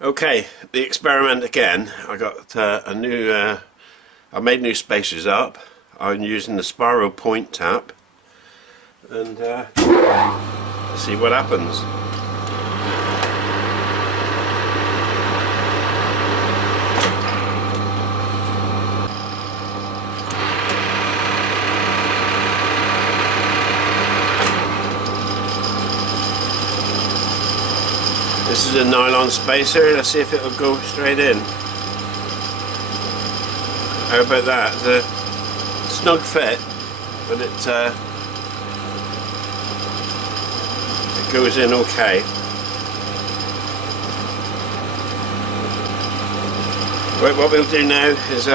Okay, the experiment again. I got a new, I made new spacers up. I'm using the Spiral Flute Tap, and let's see what happens. This is a nylon spacer. Let's see if it'll go straight in. How about that? It's a snug fit, but it goes in okay. Right, what we'll do now is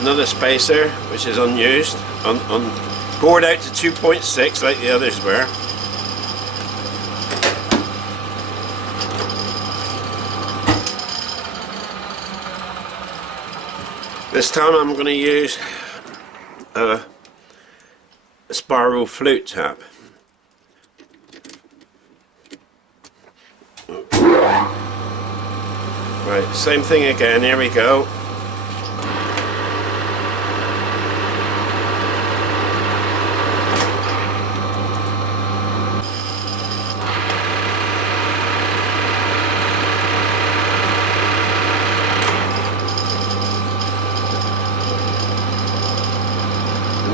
another spacer, which is unused, bored out to 2.6 like the others were. This time I'm going to use a Spiral Flute Tap. Right, same thing again, here we go.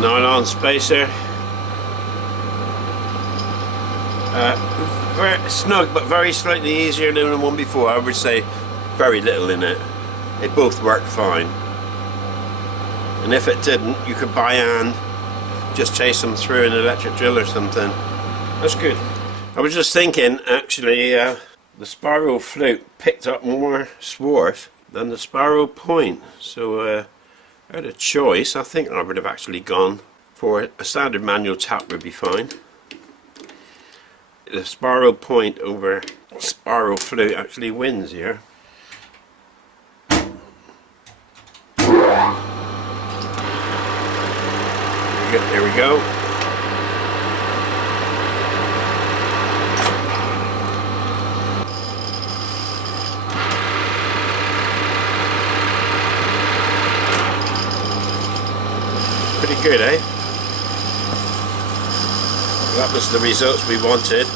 Nylon spacer, very snug but very slightly easier than the one before. I would say very little in it. They both work fine, and if it didn't, you could by hand just chase them through an electric drill or something. That's good. I was just thinking, actually, the Spiral Flute picked up more swarf than the Spiral Point, so I had a choice. I think I would have actually gone for a standard manual tap would be fine. The Spiral Point over Spiral Flute actually wins here. There we go. Pretty good, eh? That was the results we wanted.